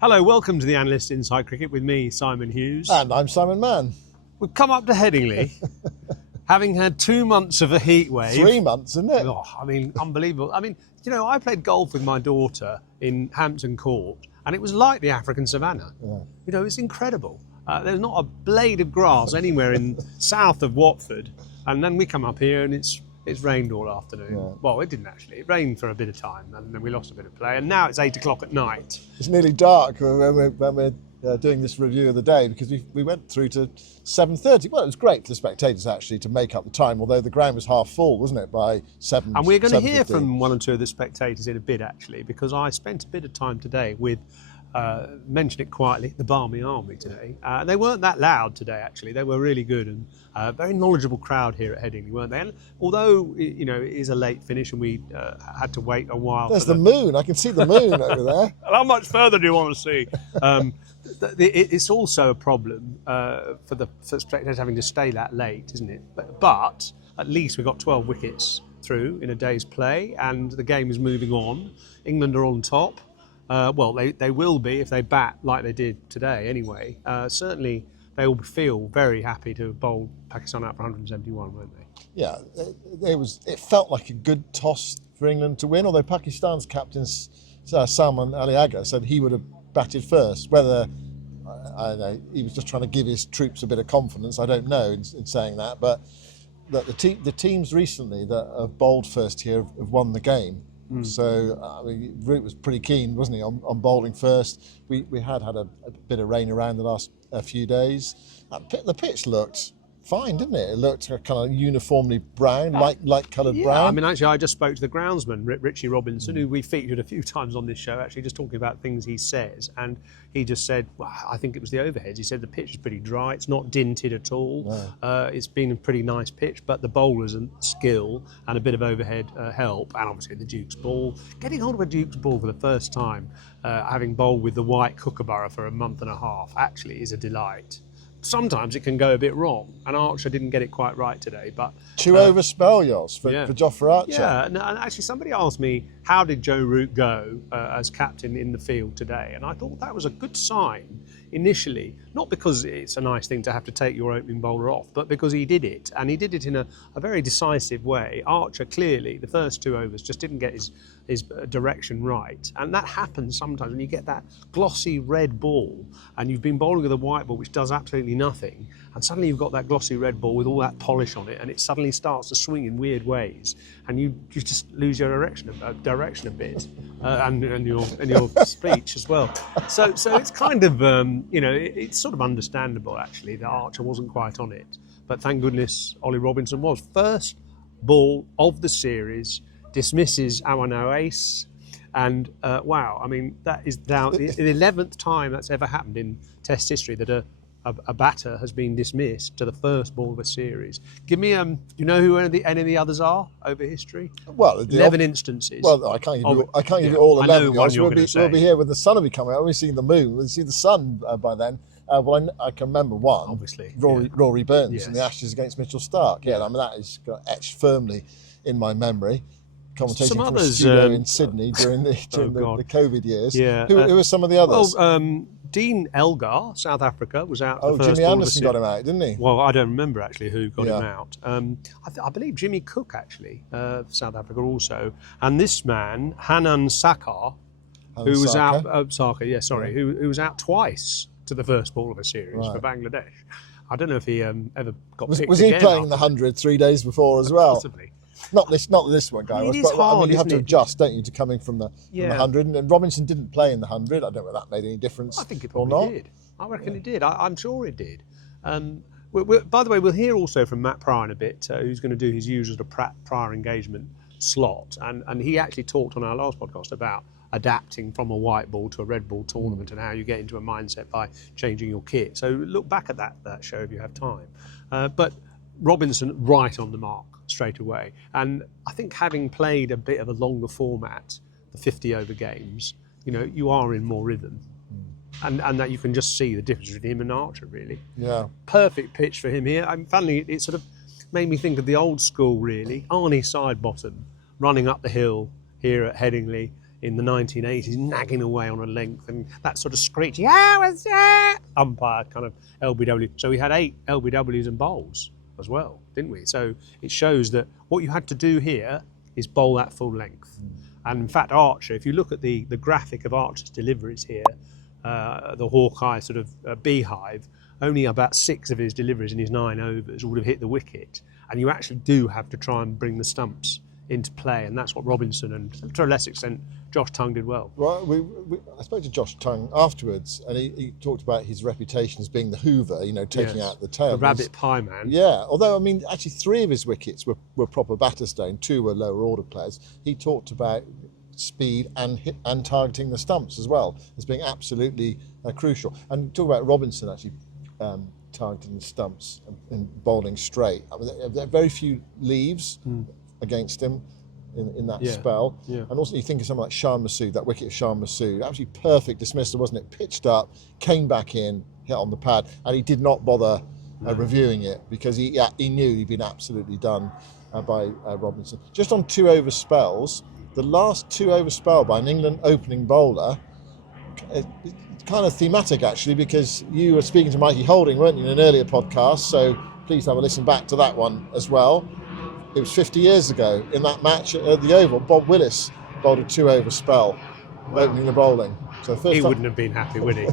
Hello, welcome to the Analyst Inside Cricket with me, Simon Hughes. And I'm Simon Mann. We've come up to Headingley, having had 2 months of a heat wave. 3 months, isn't it? Oh, I mean, unbelievable. I mean, you know, I played golf with my daughter in Hampton Court, and it was like the African savannah. Yeah. You know, it's incredible. There's not a blade of grass anywhere in south of Watford, and then we come up here and it's rained all afternoon. Yeah. Well, it didn't actually. It rained for a bit of time, and then we lost a bit of play. And now it's 8 o'clock at night. It's nearly dark when we're doing this review of the day, because we went through to 7:30. Well, it was great for the spectators actually to make up the time, although the ground was half full, wasn't it, by 7? And we're going to hear from one or two of the spectators in a bit actually, because I spent a bit of time today with, mention it quietly, the Barmy Army today. They weren't that loud today actually. They were really good, and very knowledgeable crowd here at Headingley, weren't they? And although, you know, it is a late finish and we had to wait a while. There's the moon. I can see the moon over there. How much further do you want to see? It's also a problem for spectators having to stay that late, isn't it? But at least we got 12 wickets through in a day's play, and the game is moving on. England are on top. Well, they will be if they bat like they did today anyway. Certainly they will feel very happy to have bowled Pakistan out for 171, won't they? Yeah, it felt like a good toss for England to win, although Pakistan's captain Salman Ali Agha said he would have batted first. Whether, I don't know, he was just trying to give his troops a bit of confidence, I don't know in saying that, but the teams recently that have bowled first here have won the game. So, I mean, Root was pretty keen, wasn't he, on bowling first. We had a bit of rain around the last few days. The pitch looked fine, didn't it? It looked kind of uniformly brown, light coloured brown. I mean, actually, I just spoke to the groundsman, Ollie Robinson, who we featured a few times on this show, actually, just talking about things he says. And he just said, well, I think it was the overheads. He said the pitch is pretty dry. It's not dinted at all. No. It's been a pretty nice pitch, but the bowlers and skill and a bit of overhead help, and obviously the Duke's ball. Getting hold of a Duke's ball for the first time, having bowled with the white Kookaburra for a month and a half, actually is a delight. Sometimes it can go a bit wrong, and Archer didn't get it quite right today. But 2 over spell, yours, for Jofra Archer. Yeah, and actually somebody asked me, how did Joe Root go as captain in the field today? And I thought that was a good sign initially, not because it's a nice thing to have to take your opening bowler off, but because he did it, and he did it in a very decisive way. Archer clearly, the first 2 overs, just didn't get his direction right, and that happens sometimes when you get that glossy red ball and you've been bowling with a white ball which does absolutely nothing, and suddenly you've got that glossy red ball with all that polish on it, and it suddenly starts to swing in weird ways, and you just lose your direction a bit, and your speech as well. So it's kind of you know, it's sort of understandable actually that Archer wasn't quite on it, but thank goodness Ollie Robinson was. First ball of the series, dismisses our now ace, and wow, I mean, that is now the 11th time that's ever happened in Test history that a batter has been dismissed to the first ball of a series. Give me, you know who any of the others are over history? Well, 11 instances. Well, I can't give you all 11. We'll be here when the sun will be coming out. We've seen the moon. We'll see the sun by then. Well, I can remember one. Obviously, Rory Burns in the Ashes against Mitchell Starc. Yeah, I mean, that is etched firmly in my memory. Commentating from a studio in Sydney during the COVID years. Yeah. Who were some of the others? Well, Dean Elgar, South Africa, was out. Oh, Jimmy Anderson got him out, didn't he? Well, I don't remember actually who got him out. I believe Jimmy Cook actually, South Africa also, and this man Hanan Sakar, who was out. Who was out twice to the first ball of a series for Bangladesh. I don't know if he ever got picked. Was he playing the 100 3 days before as well? Possibly. Not this one guy. It is hard, I mean, you have to adjust, don't you, to coming from the 100. And Robinson didn't play in the 100. I don't know whether that made any difference. I think it probably did. I reckon it did. I'm sure it did. By the way, we'll hear also from Matt Pryor in a bit, who's going to do his usual Pryor engagement slot. And he actually talked on our last podcast about adapting from a white ball to a red ball tournament and how you get into a mindset by changing your kit. So look back at that show if you have time. But Robinson right on the mark straight away. And I think having played a bit of a longer format, the 50 over games, you know, you are in more rhythm. And that you can just see the difference between him and Archer, really. Yeah. Perfect pitch for him here. Finally, it sort of made me think of the old school, really. Arnie Sidebottom running up the hill here at Headingley in the 1980s, nagging away on a length, and that sort of screechy, "Ah, what's that?" umpire kind of LBW. So we had 8 LBWs and bowls as well, didn't we? So it shows that what you had to do here is bowl that full length. And in fact, Archer, if you look at the graphic of Archer's deliveries here, the Hawkeye sort of beehive, only about 6 of his deliveries in his 9 overs would have hit the wicket. And you actually do have to try and bring the stumps into play, and that's what Robinson and, to a less extent, Josh Tongue did well. Right, I spoke to Josh Tongue afterwards, and he talked about his reputation as being the Hoover, taking out the tail. The rabbit pie man. Yeah, although, I mean, actually 3 of his wickets were proper batter stone, 2 were lower order players. He talked about speed and targeting the stumps as well as being absolutely crucial. And talk about Robinson actually targeting the stumps and bowling straight. I mean, there are very few leaves against him in that spell. Yeah. And also you think of someone like Shan Masood, that wicket of Shan Masood, absolutely perfect dismissal, wasn't it? Pitched up, came back in, hit on the pad, and he did not bother reviewing it because he knew he'd been absolutely done by Robinson. Just on 2 over spells, the last 2 over spell by an England opening bowler, it's kind of thematic actually, because you were speaking to Mikey Holding, weren't you, in an earlier podcast, so please have a listen back to that one as well. It was 50 years ago in that match at the Oval. Bob Willis bowled a 2 over spell, opening the bowling. So he wouldn't have been happy, would he?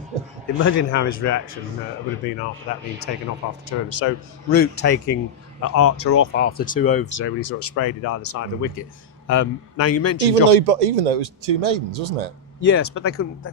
Imagine how his reaction would have been after that being taken off after 2 overs. So Root taking Archer off after 2 overs, so when he sort of sprayed it either side of the wicket. Now you mentioned even though it was 2 maidens, wasn't it? Yes, but they couldn't.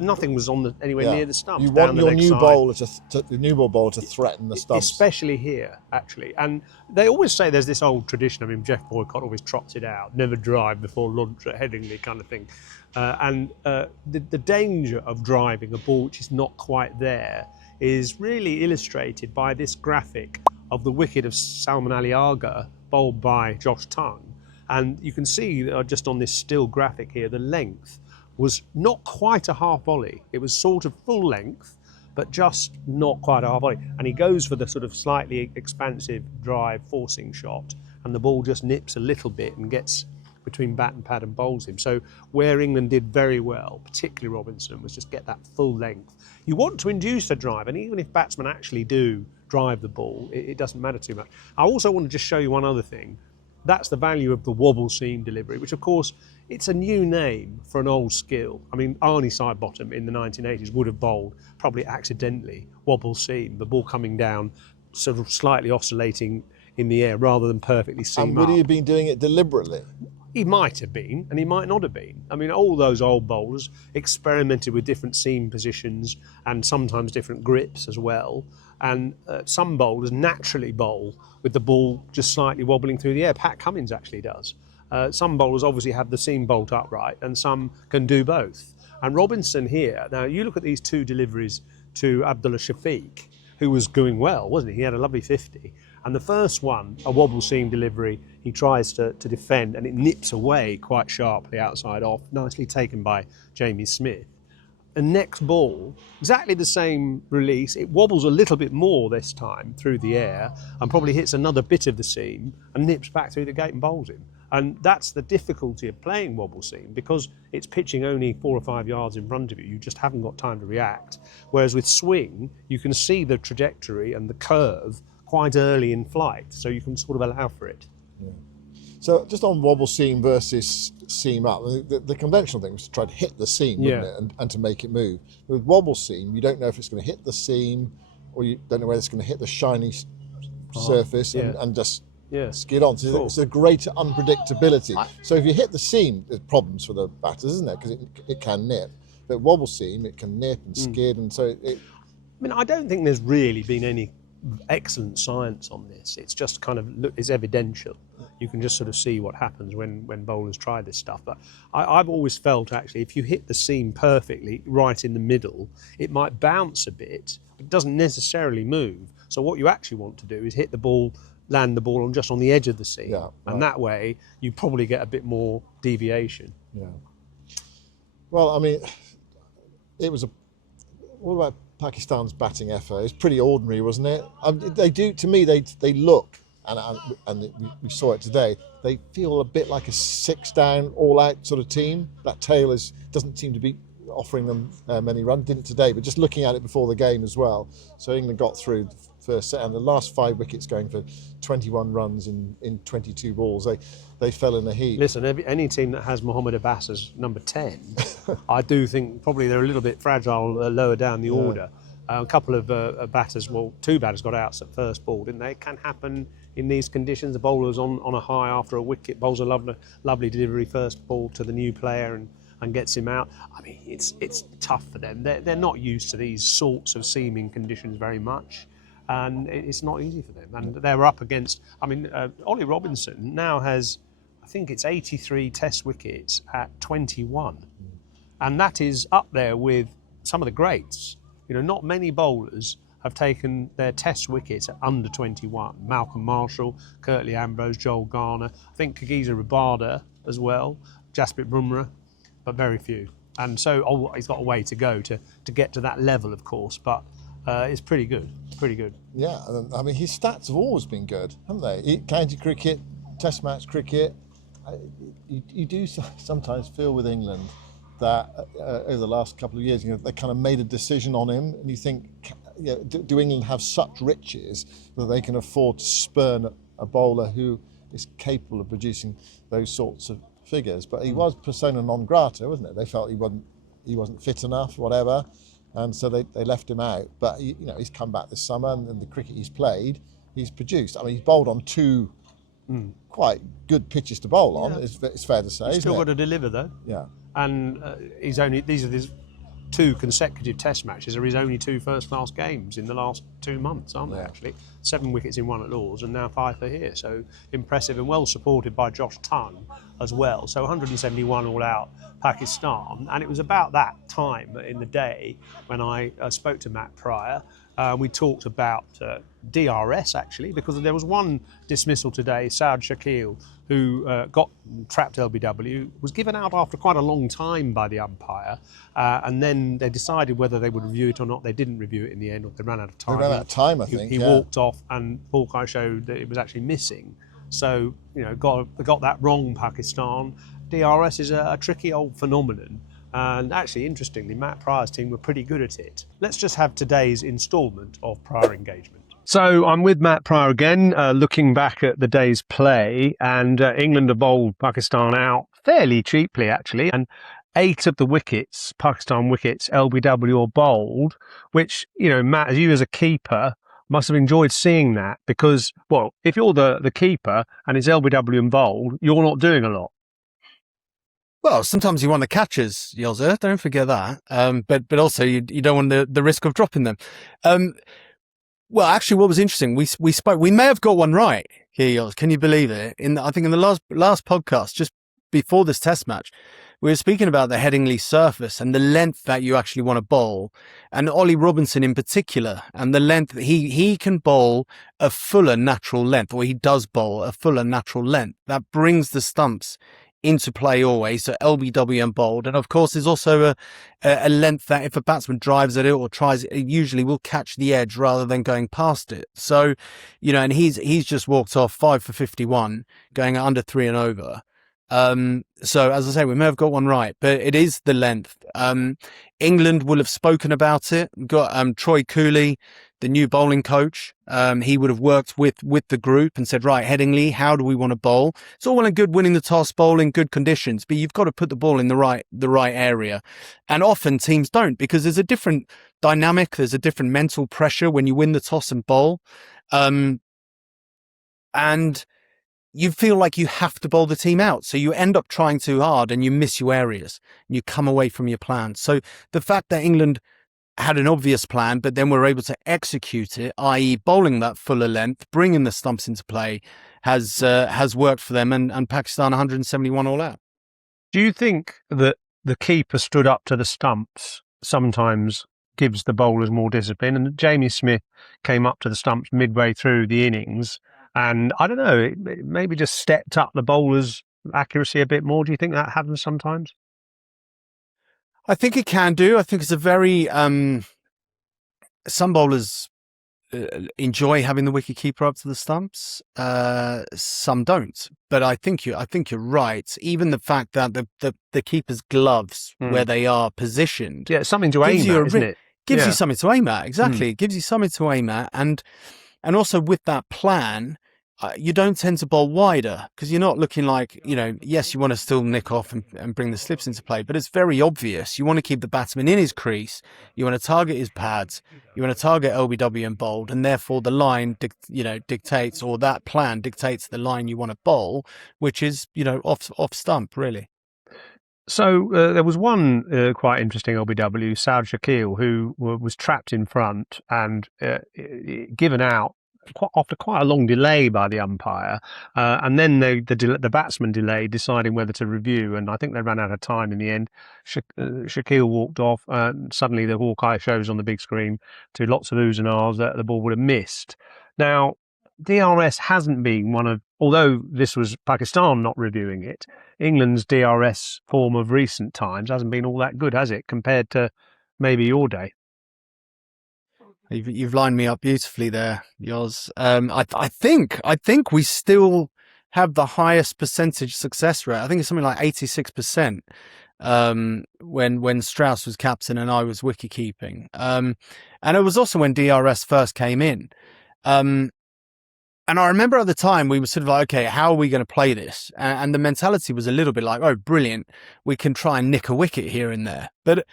Nothing was on anywhere near the stumps. You want your new bowler to threaten the stumps, especially here, actually. And they always say there's this old tradition. I mean, Jeff Boycott always trots it out: never drive before lunch at Headingley, kind of thing. The danger of driving a ball which is not quite there is really illustrated by this graphic of the wicket of Salman Ali Agha, bowled by Josh Tongue, and you can see just on this still graphic here the length was not quite a half volley. It was sort of full length, but just not quite a half volley. And he goes for the sort of slightly expansive drive forcing shot, and the ball just nips a little bit and gets between bat and pad and bowls him. So where England did very well, particularly Robinson, was just get that full length. You want to induce a drive, and even if batsmen actually do drive the ball, it doesn't matter too much. I also want to just show you one other thing. That's the value of the wobble seam delivery, which of course, it's a new name for an old skill. I mean, Arnie Sidebottom in the 1980s would have bowled, probably accidentally, wobble seam, the ball coming down, sort of slightly oscillating in the air rather than perfectly seam up. And would he up. have been doing it deliberately? He might have been, and he might not have been. I mean, all those old bowlers experimented with different seam positions and sometimes different grips as well. And some bowlers naturally bowl with the ball just slightly wobbling through the air. Pat Cummins actually does. Some bowlers obviously have the seam bolt upright, and some can do both. And Robinson here, now you look at these 2 deliveries to Abdullah Shafiq, who was going well, wasn't he? He had a lovely 50. And the first one, a wobble seam delivery, he tries to defend, and it nips away quite sharply outside off, nicely taken by Jamie Smith. The next ball, exactly the same release, it wobbles a little bit more this time through the air and probably hits another bit of the seam and nips back through the gate and bowls him. And that's the difficulty of playing wobble seam, because it's pitching only 4 or 5 yards in front of you. You just haven't got time to react. Whereas with swing, you can see the trajectory and the curve quite early in flight, so you can sort of allow for it. Yeah. So just on wobble seam versus seam up, the conventional thing was to try to hit the seam, wouldn't it, and to make it move. But with wobble seam, you don't know if it's going to hit the seam, or you don't know whether it's going to hit the shiny surface and just skid on. So it's a greater unpredictability. So if you hit the seam, there's problems for the batters, isn't there? Because it can nip. But wobble seam, it can nip and skid, and so it... I mean, I don't think there's really been any excellent science on this. It's just kind of, it's evidential. You can just sort of see what happens when bowlers try this stuff. But I've always felt, actually, if you hit the seam perfectly right in the middle, it might bounce a bit, but it doesn't necessarily move. So what you actually want to do is hit the ball, land the ball just on the edge of the seam. And that way, you probably get a bit more deviation. Yeah. Well, I mean, it was what about Pakistan's batting effort? It's pretty ordinary, wasn't it? They do, to me, they look we saw it today. They feel a bit like a 6-down, all-out sort of team. That tail doesn't seem to be offering them many runs. Didn't today, but just looking at it before the game as well. So England got through the first set, and the last 5 wickets going for 21 runs in 22 balls. They fell in a heap. Listen, any team that has Mohamed Abbas as number 10, I do think probably they're a little bit fragile lower down the order. A couple of batters, well, 2 batters got out at first ball, didn't they? It can happen in these conditions. The bowler's on a high after a wicket, bowls a lovely delivery first ball to the new player and gets him out. I mean, it's tough for them. They're not used to these sorts of seaming conditions very much, and it's not easy for them. And they're up against, Ollie Robinson now has, I think it's 83 test wickets at 21. And that is up there with some of the greats. Not many bowlers have taken their test wickets at under 21. Malcolm Marshall, Curtly Ambrose, Joel Garner, I think Kagiso Rabada as well, Jasprit Bumrah, but very few. And so he's got a way to go to get to that level, of course, but it's pretty good. Yeah, I mean, his stats have always been good, haven't they? County cricket, test match cricket. You do sometimes feel with England that over the last couple of years, they kind of made a decision on him, and you think, do England have such riches that they can afford to spurn a bowler who is capable of producing those sorts of figures? But he was persona non grata, wasn't it? They felt he wasn't fit enough, whatever, and so they left him out. But he's come back this summer, and the cricket he's played, he's produced. I mean, he's bowled on 2 quite good pitches to bowl on. It's fair to say. He's still got to deliver, though. Yeah. And these are his 2 consecutive test matches are his only 2 first-class games in the last 2 months, aren't they, actually? 7 wickets in 1 at Lord's and now 5 for here. So impressive and well supported by Josh Tongue as well. So 171 all out Pakistan. And it was about that time in the day when I spoke to Matt Pryor. We talked about DRS, actually, because there was one dismissal today, Saad Shakil, who got trapped LBW, was given out after quite a long time by the umpire, and then they decided whether they would review it or not. They didn't review it in the end, or they ran out of time. They ran out of time, I think. He walked off, and Hawkeye showed that it was actually missing. So, got that wrong, Pakistan. DRS is a tricky old phenomenon. And actually, interestingly, Matt Pryor's team were pretty good at it. Let's just have today's instalment of Pryor Engagement. So I'm with Matt Pryor again, looking back at the day's play, and England have bowled Pakistan out fairly cheaply, actually, and 8 of the wickets, Pakistan wickets, LBW or bowled, which, Matt, as you as a keeper, must have enjoyed seeing that, because, well, if you're the keeper and it's LBW and bowled, you're not doing a lot. Well, sometimes you want the catches, Yelza, don't forget that. But also you don't want the risk of dropping them. Well, actually, what was interesting, we may have got one right here, Yelza. Can you believe it? I think in the last podcast, just before this test match, we were speaking about the Headingley surface and the length that you actually want to bowl, and Ollie Robinson in particular, and the length that he can bowl a fuller natural length, or he does bowl a fuller natural length that brings the stumps into play always, so LBW and bowled. And of course there's also a length that if a batsman drives at it or tries it usually will catch the edge rather than going past it. So and he's just walked off 5 for 51 going under 3 and over. So as I say, we may have got one right, but it is the length. England will have spoken about it. We've got Troy Cooley, the new bowling coach. He would have worked with the group and said, right, Headingley, how do we want to bowl? It's all well and good winning the toss, bowl in good conditions, but you've got to put the ball in the right area. And often teams don't, because there's a different dynamic, there's a different mental pressure when you win the toss and bowl. And you feel like you have to bowl the team out. So you end up trying too hard and you miss your areas and you come away from your plan. So the fact that England had an obvious plan, but then were able to execute it, i.e. bowling that fuller length, bringing the stumps into play, has worked for them, and Pakistan 171 all out. Do you think that the keeper stood up to the stumps sometimes gives the bowlers more discipline? And Jamie Smith came up to the stumps midway through the innings, and I don't know, it maybe just stepped up the bowlers' accuracy a bit more. Do you think that happens sometimes? I think it can do. I think it's a very some bowlers enjoy having the wicketkeeper up to the stumps. Some don't, but I think you're right. Even the fact that the keeper's gloves where they are positioned, yeah, it's something to aim at, isn't it? Gives Yeah. you something to aim at. Exactly, it gives you something to aim at, and also with that plan, you don't tend to bowl wider because you're not looking like, yes, you want to still nick off and bring the slips into play, but it's very obvious. You want to keep the batsman in his crease. You want to target his pads. You want to target LBW and bowled, and therefore the line, dictates, or that plan dictates the line you want to bowl, which is, off stump, really. So there was one quite interesting LBW, Saud Shakil, who was trapped in front and given out after quite a long delay by the umpire, and then the batsman delayed, deciding whether to review, and I think they ran out of time in the end. Shakil walked off, and suddenly the Hawkeye shows on the big screen to lots of oohs and ahs that the ball would have missed. Now, DRS hasn't been one of, although this was Pakistan not reviewing it, England's DRS form of recent times hasn't been all that good, has it, compared to maybe your day? You've lined me up beautifully there, Yoz. I think we still have the highest percentage success rate. I think it's something like 86%. When Strauss was captain and I was wicket keeping. And it was also when DRS first came in. And I remember at the time we were sort of like, okay, how are we going to play this? And the mentality was a little bit like, oh, brilliant, we can try and nick a wicket here and there. But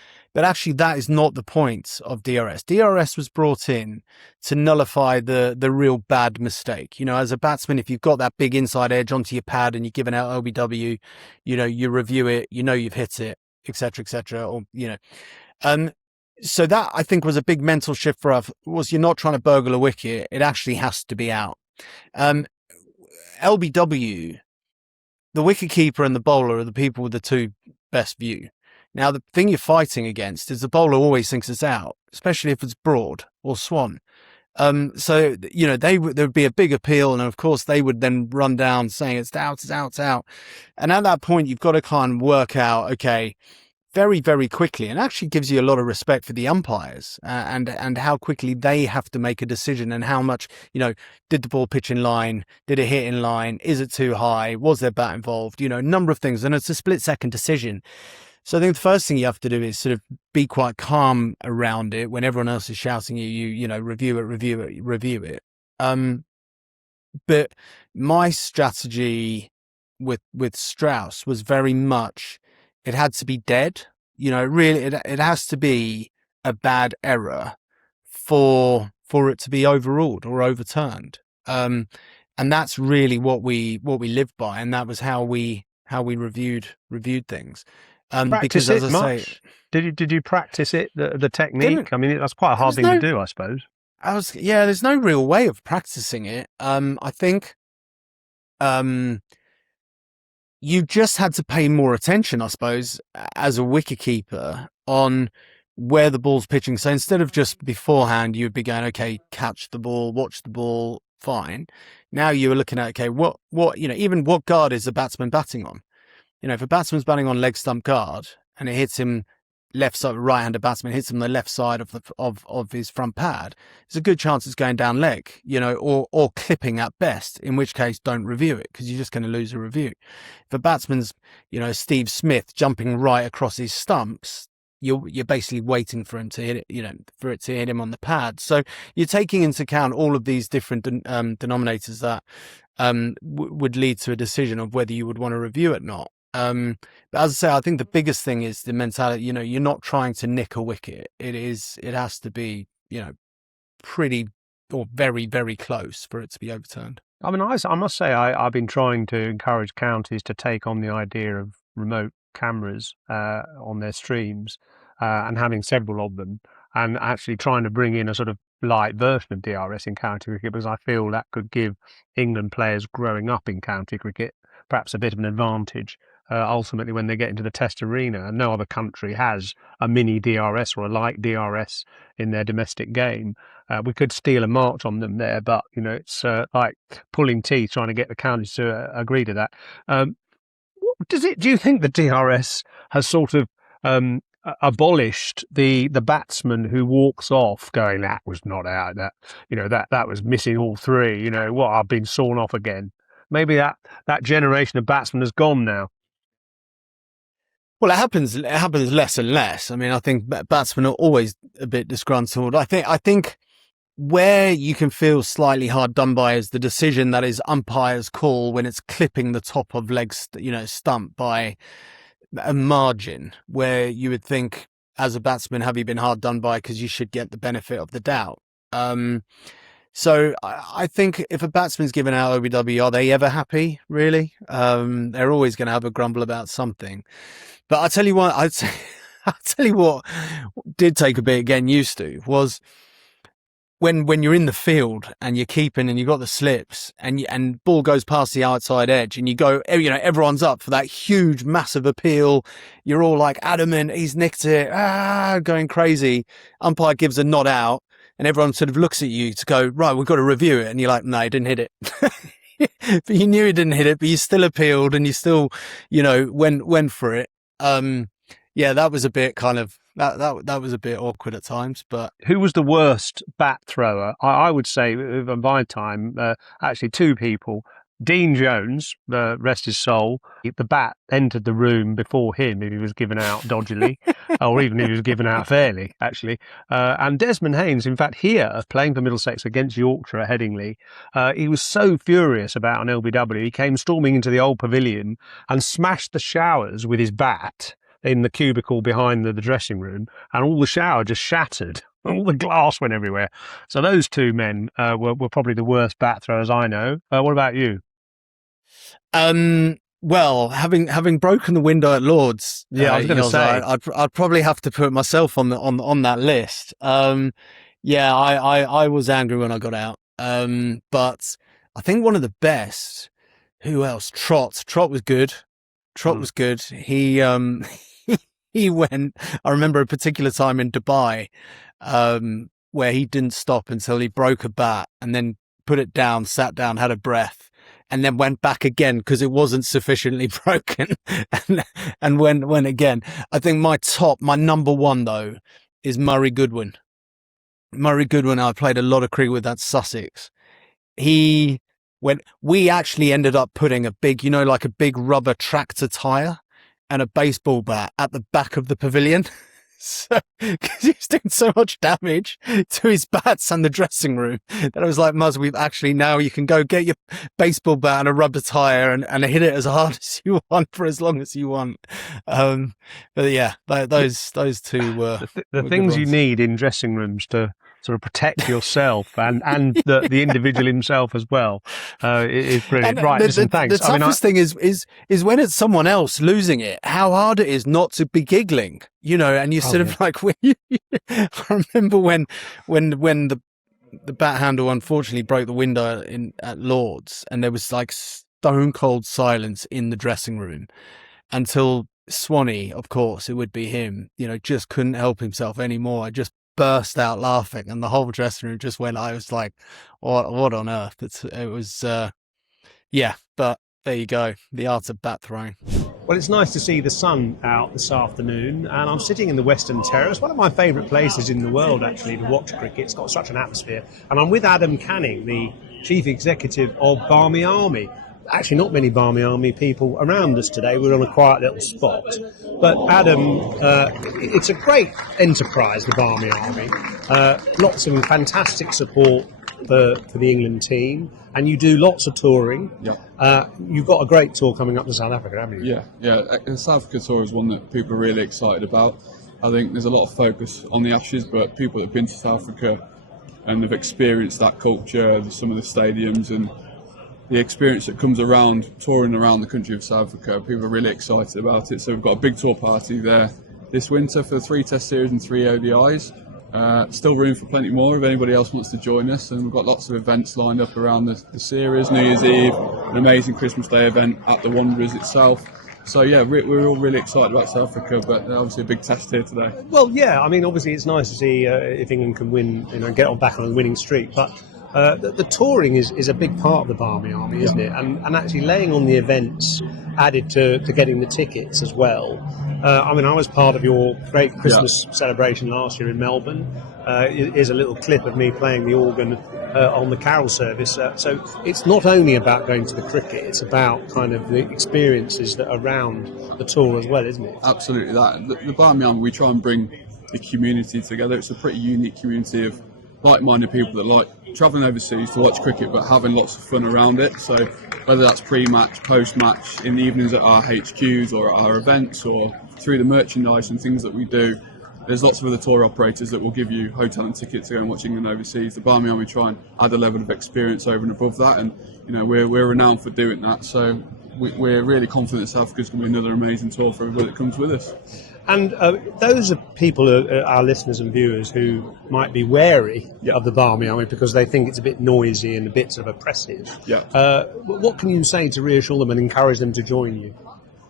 actually that is not the point of DRS. DRS was brought in to nullify the real bad mistake. As a batsman, if you've got that big inside edge onto your pad and you're giving out LBW, you review it, you've hit it, etc., or, so that I think was a big mental shift for us, was you're not trying to burgle a wicket. It actually has to be out. LBW, the wicketkeeper and the bowler are the people with the two best view. Now, the thing you're fighting against is the bowler always thinks it's out, especially if it's broad or swan. So, there would be a big appeal, and of course they would then run down saying it's out, it's out, it's out. And at that point, you've got to kind of work out, okay, very, very quickly, and actually gives you a lot of respect for the umpires and how quickly they have to make a decision, and how much, did the ball pitch in line? Did it hit in line? Is it too high? Was there bat involved? A number of things. And it's a split second decision. So I think the first thing you have to do is sort of be quite calm around it when everyone else is shouting at you, review it. But my strategy with Strauss was very much, it had to be dead. Really, it has to be a bad error for it to be overruled or overturned. And that's really what we lived by, and that was how we reviewed things. Practice it much? Did you practice it, the technique? I mean, that's quite a hard thing to do, I suppose. There's no real way of practicing it. I think you just had to pay more attention, I suppose, as a wicketkeeper, on where the ball's pitching. So instead of just beforehand, you'd be going, okay, catch the ball, watch the ball, fine. Now you were looking at, okay, what even what guard is the batsman batting on? If a batsman's batting on leg stump guard and it hits him left side, right-handed batsman hits him the left side of his front pad, there's a good chance it's going down leg, or clipping at best, in which case don't review it because you're just going to lose a review. If a batsman's, Steve Smith jumping right across his stumps, you're basically waiting for him to hit it, for it to hit him on the pad. So you're taking into account all of these different denominators that would lead to a decision of whether you would want to review it or not. But as I say, I think the biggest thing is the mentality. You're not trying to nick a wicket. It has to be, pretty or very, very close for it to be overturned. I mean, I must say, I've been trying to encourage counties to take on the idea of remote cameras on their streams and having several of them, and actually trying to bring in a sort of light version of DRS in county cricket, because I feel that could give England players growing up in county cricket perhaps a bit of an advantage. Ultimately, when they get into the test arena, and no other country has a mini DRS or a light DRS in their domestic game, we could steal a march on them there, but it's like pulling teeth trying to get the counties to agree to that. Do you think the DRS has sort of abolished the batsman who walks off going, that was not out, that was missing all three, what, I've been sawn off again. Maybe that generation of batsmen has gone now. Well, it happens less and less. I mean, I think batsmen are always a bit disgruntled. I think where you can feel slightly hard done by is the decision that is umpire's call when it's clipping the top of legs, stump by a margin, where you would think, as a batsman, have you been hard done by, because you should get the benefit of the doubt. So I think if a batsman's given out OBW, are they ever happy, really? They're always going to have a grumble about something. But I'll tell you what, I'll tell you what did take a bit of getting used to was when you're in the field and you're keeping and you've got the slips and ball goes past the outside edge and you go, everyone's up for that huge, massive appeal. You're all like adamant, he's nicked it, going crazy. Umpire gives a nod out and everyone sort of looks at you to go, right, we've got to review it. And you're like, no, he didn't hit it. But you knew he didn't hit it, but you still appealed and you still, went for it. That was a bit kind of, that was a bit awkward at times. But who was the worst bat thrower? I would say, in my time, actually two people. Dean Jones, rest his soul. The bat entered the room before him if he was given out dodgily, or even if he was given out fairly, actually. And Desmond Haynes, in fact, here, playing for Middlesex against Yorkshire at Headingley, he was so furious about an LBW, he came storming into the old pavilion and smashed the showers with his bat in the cubicle behind the dressing room, and all the shower just shattered. All the glass went everywhere. So those two men were probably the worst bat throwers I know. What about you? Well, having broken the window at Lord's, I was going to say, I'd probably have to put myself on that list. I was angry when I got out. But I think one of the best. Who else? Trot was good. Was good. He he went. I remember a particular time in Dubai, where he didn't stop until he broke a bat and then put it down, sat down, had a breath, and then went back again because it wasn't sufficiently broken, and went again. I think my number one though is Murray Goodwin. I played a lot of cricket with at Sussex. We actually ended up putting a big, like a big rubber tractor tire and a baseball bat at the back of the pavilion. So, because he was doing so much damage to his bats and the dressing room that I was like, Muzz, now you can go get your baseball bat and a rubber tire and hit it as hard as you want for as long as you want. But yeah, those two were the things you need in dressing rooms to sort of protect yourself and the individual himself as well. It is brilliant. Right, listen, thanks. The toughest thing is when it's someone else losing it, how hard it is not to be giggling, and you sort of like, I remember when the bat handle unfortunately broke the window at Lord's, and there was like stone cold silence in the dressing room until Swanee, of course, it would be him, just couldn't help himself anymore. I just burst out laughing and the whole dressing room just went. I was like, what on earth? It was but there you go, the art of bat throwing. Well, it's nice to see the sun out this afternoon, and I'm sitting in the Western Terrace, one of my favourite places in the world actually to watch cricket. It's got such an atmosphere, and I'm with Adam Canning, the Chief Executive of Barmy Army. Actually, not many Barmy Army people around us today. We're on a quiet little spot. But Adam, it's a great enterprise, the Barmy Army. Lots of fantastic support for the England team, and you do lots of touring. Yep. You've got a great tour coming up to South Africa, haven't you? Yeah. The South Africa tour is one that people are really excited about. I think there's a lot of focus on the Ashes, but people that have been to South Africa and have experienced that culture, some of the stadiums and the experience that comes around touring around the country of South Africa, people are really excited about it. So we've got a big tour party there this winter for 3 Test series and 3 ODIs. Still room for plenty more if anybody else wants to join us, and we've got lots of events lined up around the series, New Year's Eve, an amazing Christmas Day event at the Wanderers itself. So yeah, we're all really excited about South Africa, but obviously a big test here today. Well, yeah, I mean, obviously it's nice to see if England can win, get on back on a winning streak, but The touring is a big part of the Barmy Army, isn't it? And actually laying on the events added to getting the tickets as well. I mean, I was part of your great Christmas celebration last year in Melbourne. Here's a little clip of me playing the organ on the carol service. So it's not only about going to the cricket, it's about kind of the experiences that are around the tour as well, isn't it? Absolutely that. The Barmy Army, we try and bring the community together. It's a pretty unique community of like-minded people that like travelling overseas to watch cricket but having lots of fun around it. So whether that's pre-match, post-match, in the evenings at our HQs or at our events or through the merchandise and things that we do, there's lots of other tour operators that will give you hotel and tickets to go and watch England overseas. The Barmy Army try and add a level of experience over and above that, and you know we're renowned for doing that. So we're really confident that South Africa's going to be another amazing tour for everybody that comes with us. And those are people, our listeners and viewers, who might be wary of the Barmy Army because they think it's a bit noisy and a bit sort of oppressive. What can you say to reassure them and encourage them to join you?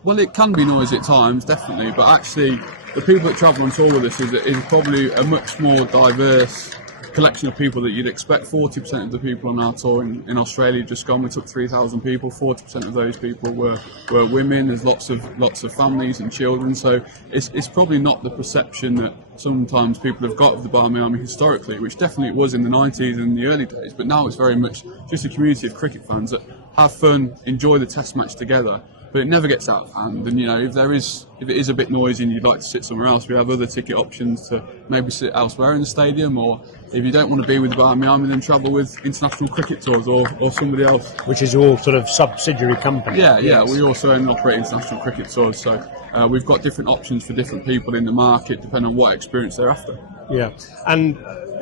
Well, it can be noisy at times, definitely, but actually the people that travel on tour with us is probably a much more diverse collection of people that you'd expect. 40% of the people on our tour in Australia just gone. We took 3,000 people. 40% of those people were women. There's lots of families and children. So it's probably not the perception that sometimes people have got of the Barmy Army historically, which definitely it was in the 90s and the early days. But now it's very much just a community of cricket fans that have fun, enjoy the Test match together. But it never gets out of hand, and you know if it is a bit noisy and you'd like to sit somewhere else, we have other ticket options to maybe sit elsewhere in the stadium, or if you don't want to be with the Barmy Army, then travel with International Cricket Tours or somebody else. Which is your sort of subsidiary company. Yeah, we also own and operate International Cricket Tours, so we've got different options for different people in the market depending on what experience they're after. Yeah, and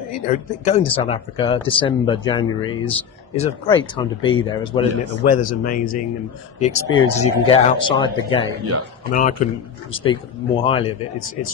you know, going to South Africa, December, January is a great time to be there as well, isn't it? The weather's amazing and the experiences you can get outside the game. Yeah. I mean, I couldn't speak more highly of it. There's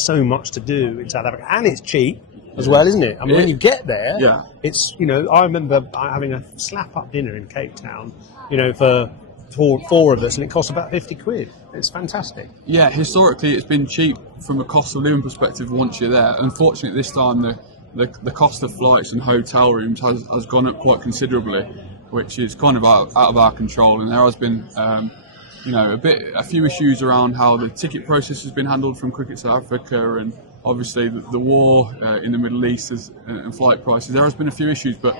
so much to do in South Africa, and it's cheap as well, isn't it? I mean, when you get there, it's, you know, I remember having a slap-up dinner in Cape Town, you know, for four of us, and it cost about 50 quid. It's fantastic. Yeah, historically it's been cheap from a cost of living perspective once you're there. Unfortunately, this time the cost of flights and hotel rooms has gone up quite considerably, which is kind of out of our control. And there has been, a few issues around how the ticket process has been handled from Cricket South Africa, and obviously the war in the Middle East and flight prices. There has been a few issues, but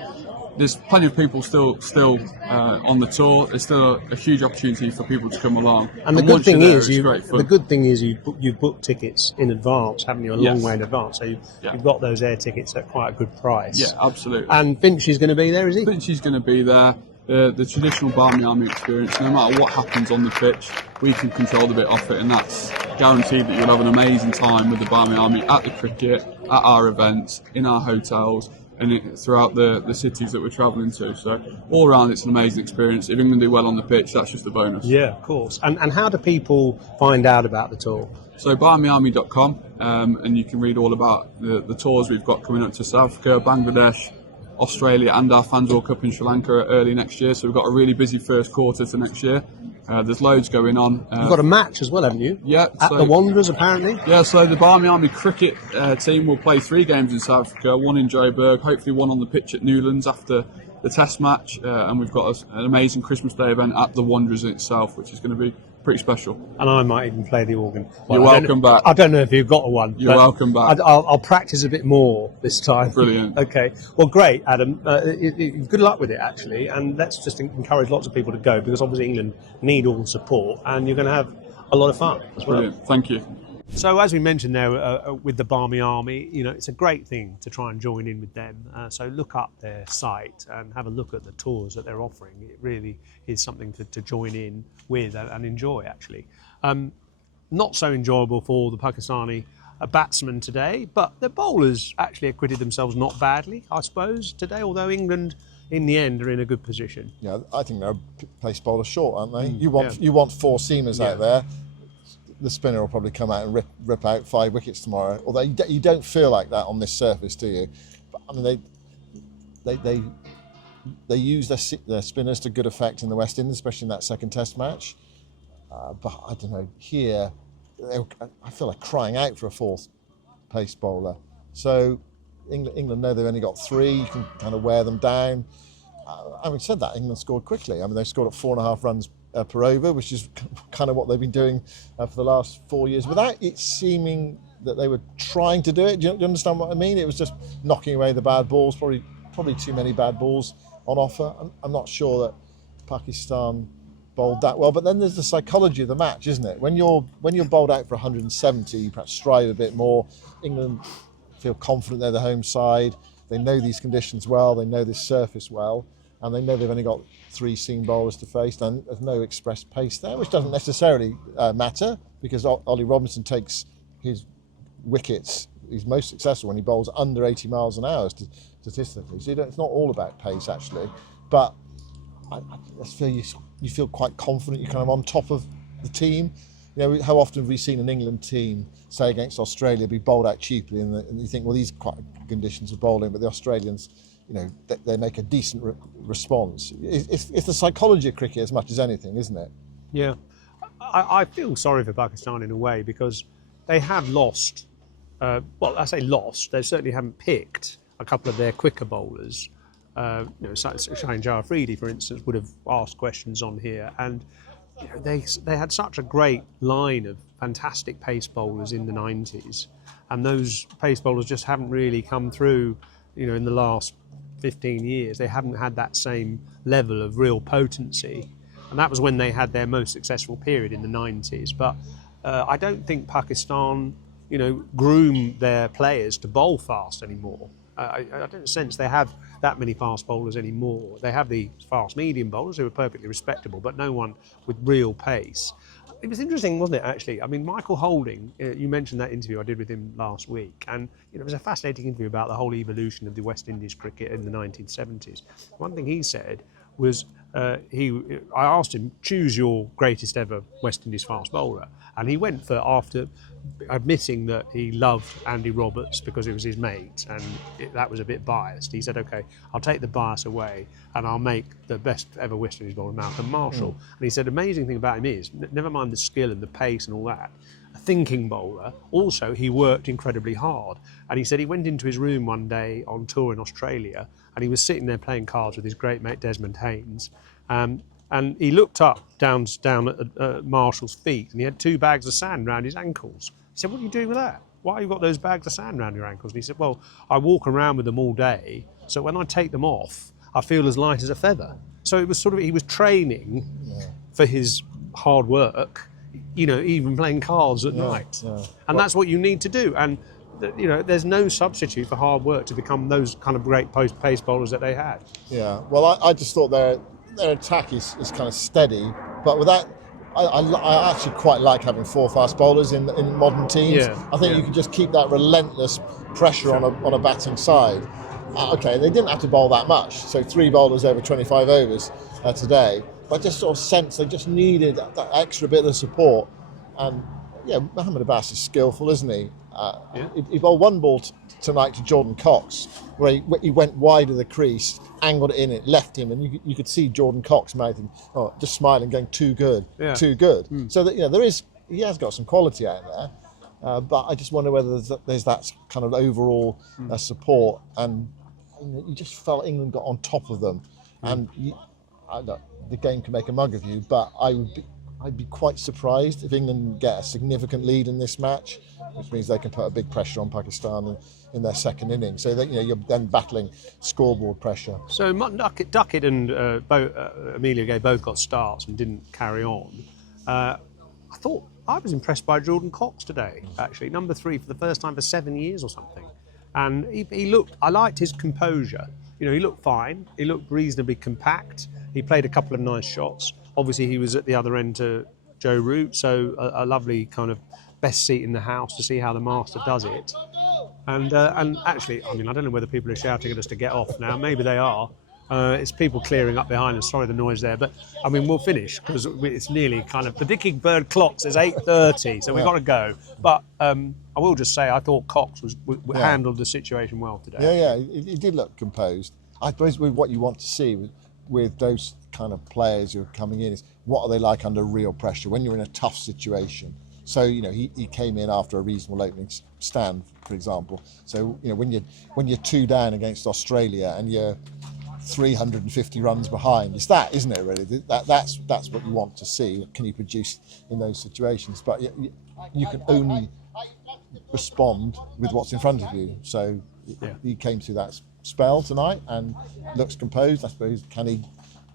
there's plenty of people still on the tour. There's still a huge opportunity for people to come along. And the good thing is you book tickets in advance, haven't you? A long way in advance. So you've got those air tickets at quite a good price. Yeah, absolutely. And Finchy's going to be there, is he? Finchy's going to be there. The traditional Barmy Army experience, no matter what happens on the pitch, we can control the bit off it, and that's guaranteed that you'll have an amazing time with the Barmy Army at the cricket, at our events, in our hotels, and throughout the cities that we're travelling to. So all around it's an amazing experience. If England do well on the pitch, that's just a bonus. Yeah, of course. And how do people find out about the tour? So barmyarmy.com, and you can read all about the tours we've got coming up to South Africa, Bangladesh, Australia, and our Fans World Cup in Sri Lanka early next year. So we've got a really busy first quarter to next year. There's loads going on. You've got a match as well, haven't you? Yeah. At the Wanderers, apparently? Yeah, so the Barmy Army cricket team will play 3 games in South Africa, 1 in Joburg, hopefully 1 on the pitch at Newlands after the Test match. And we've got an amazing Christmas Day event at the Wanderers itself, which is going to be pretty special. And I might even play the organ. Well, you're welcome back. I don't know if you've got one. You're welcome back. I'll practice a bit more this time. Brilliant. Okay. Well, great, Adam. Good luck with it, actually. And let's just encourage lots of people to go, because obviously England need all the support, and you're going to have a lot of fun as well. Brilliant. Thank you. So as we mentioned there with the Barmy Army, you know, it's a great thing to try and join in with them. So look up their site and have a look at the tours that they're offering. It really is something to join in with and enjoy, actually. Not so enjoyable for the Pakistani batsmen today, but the bowlers actually acquitted themselves not badly, I suppose, today, although England in the end are in a good position. Yeah, I think they're pace bowler short, aren't they? You want 4 seamers out there. The spinner will probably come out and rip out 5 wickets tomorrow. Although you don't feel like that on this surface, do you? But, I mean, they use their spinners to good effect in the West Indies, especially in that second Test match. But I don't know, here I feel like crying out for a 4th pace bowler. So England know they've only got 3. You can kind of wear them down. Having said that, England scored quickly. I mean, they scored at 4.5 runs per over, which is kind of what they've been doing for the last 4 years, without it seeming that they were trying to do it. Do you understand what I mean? It was just knocking away the bad balls, probably too many bad balls on offer. I'm not sure that Pakistan bowled that well, but then there's the psychology of the match, isn't it? When you're bowled out for 170, you perhaps strive a bit more. England feel confident they're the home side. They know these conditions well. They know this surface well, and they know they've only got 3 seam bowlers to face. And there's no express pace there, which doesn't necessarily matter, because Ollie Robinson takes his wickets. He's most successful when he bowls under 80 miles an hour statistically. So it's not all about pace actually, but I just feel you feel quite confident. You're kind of on top of the team. You know, how often have we seen an England team, say against Australia, be bowled out cheaply, and you think, well, these are quite conditions of bowling, but the Australians, you know, they make a decent response. It's the psychology of cricket as much as anything, isn't it? Yeah, I feel sorry for Pakistan in a way, because they have lost. Well, I say lost. They certainly haven't picked a couple of their quicker bowlers. You know, Shaheen Afridi, for instance, would have asked questions on here, and you know, they had such a great line of fantastic pace bowlers in the 90s, and those pace bowlers just haven't really come through. You know, in the last 15 years, they haven't had that same level of real potency, and that was when they had their most successful period in the 90s. But I don't think Pakistan, you know, groom their players to bowl fast anymore. I don't sense they have that many fast bowlers anymore. They have the fast medium bowlers who are perfectly respectable, but no one with real pace. It was interesting, wasn't it, actually? I mean, Michael Holding, you mentioned that interview I did with him last week, and you know, it was a fascinating interview about the whole evolution of the West Indies cricket in the 1970s. One thing he said was, I asked him, choose your greatest ever West Indies fast bowler, and he went for, after admitting that he loved Andy Roberts because it was his mate, and that was a bit biased. He said, okay, I'll take the bias away and I'll make the best ever West Indies bowler, Malcolm Marshall. And he said, amazing thing about him is, never mind the skill and the pace and all that, a thinking bowler, also he worked incredibly hard. And he said he went into his room one day on tour in Australia, and he was sitting there playing cards with his great mate Desmond Haynes, and he looked up down at Marshall's feet, and he had 2 bags of sand around his ankles. He said, what are you doing with that? Why have you got those bags of sand around your ankles? And he said, well, I walk around with them all day, so when I take them off, I feel as light as a feather. So it was sort of, he was training for his hard work, you know, even playing cards at night. Yeah. And that's what you need to do. And you know, there's no substitute for hard work to become those kind of great pace bowlers that they had. Yeah, well, I just thought their attack is kind of steady, but with that, I actually quite like having 4 fast bowlers in modern teams. Yeah, I think you can just keep that relentless pressure on a batting side. Okay, they didn't have to bowl that much, so 3 bowlers over 25 overs today, but I just sort of sensed they just needed that extra bit of support. And yeah, Mohamed Abbas is skillful, isn't he? He bowled one ball tonight to Jordan Cox, where he went wide of the crease, angled it in, it left him, and you could see Jordan Cox mouthing, just smiling, going, too good, too good. So that, you know, he has got some quality out there, but I just wonder whether there's that kind of overall support, and you just felt England got on top of them, and the game can make a mug of you, but I'd be quite surprised if England get a significant lead in this match, which means they can put a big pressure on Pakistan in their second innings. So that, you know, you're then battling scoreboard pressure. So Duckett and Amelia Gay both got starts and didn't carry on. I was impressed by Jordan Cox today, actually, number 3 for the first time for 7 years or something. And he looked, I liked his composure. You know, he looked fine. He looked reasonably compact. He played a couple of nice shots. Obviously, he was at the other end to Joe Root, so a lovely kind of best seat in the house to see how the master does it. And actually, I mean, I don't know whether people are shouting at us to get off now. Maybe they are. It's people clearing up behind us. Sorry the noise there, but I mean, we'll finish because it's nearly kind of, the Dicking Bird clock says 8:30, so we've got to go. But I will just say I thought Cox handled the situation well today. Yeah, he did look composed. I suppose what you want to see with those kind of players who are coming in is what are they like under real pressure when you're in a tough situation. So he came in after a reasonable opening stand, for example. So when you're 2 down against Australia and you're 350 runs behind, it's that, isn't it? Really, that's what you want to see. What can you produce in those situations? But you can only respond with what's in front of you. So he came through that spell tonight and looks composed. I suppose, can he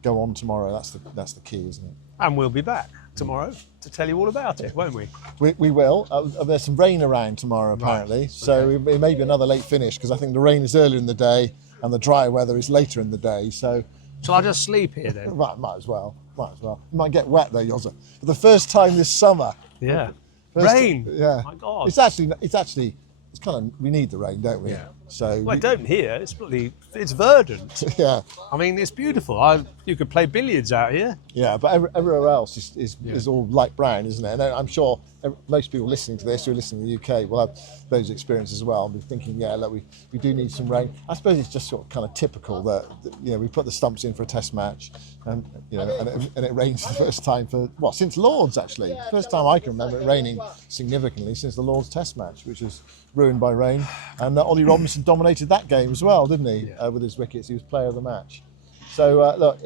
go on tomorrow? That's the key, isn't it? And we'll be back tomorrow to tell you all about it, won't we? We will. There's some rain around tomorrow, apparently. Right. So it may be another late finish, because I think the rain is earlier in the day and the dry weather is later in the day. So shall I just sleep here then? Might as well. You might get wet though, Yozza. For the first time this summer. Yeah. Rain. Yeah. My God. It's actually kind of, we need the rain, don't we? Yeah. So I don't here. It's verdant. Yeah. I mean, it's beautiful. You could play billiards out here. Yeah, but everywhere else is all light brown, isn't it? And I'm sure most people listening to this, who are listening to the UK, will have those experiences as well. And be thinking, look, we do need some rain. I suppose it's just sort of kind of typical that we put the stumps in for a test match, and and it rains for the first time since Lord's, actually. First time I can remember it raining significantly since the Lord's test match, which was ruined by rain. And Ollie Robinson dominated that game as well, didn't he? Yeah. With his wickets, he was player of the match. So look,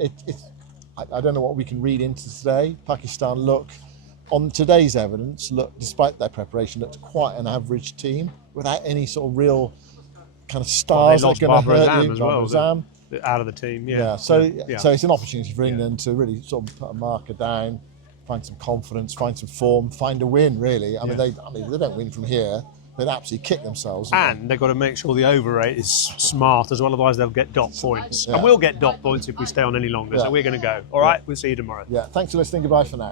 I don't know what we can read into today. Pakistan on today's evidence, despite their preparation, looked quite an average team without any sort of real kind of stars that are going to hurt you. As well, out of the team, So it's an opportunity for England to really sort of put a marker down, find some confidence, find some form, find a win. Really, I mean, they don't win from here. They'd absolutely kick themselves. And they've got to make sure the over rate is smart as well, otherwise they'll get dot points. Yeah. And we'll get dot points if we stay on any longer, so we're going to go. All right, we'll see you tomorrow. Yeah, thanks for listening. Goodbye for now.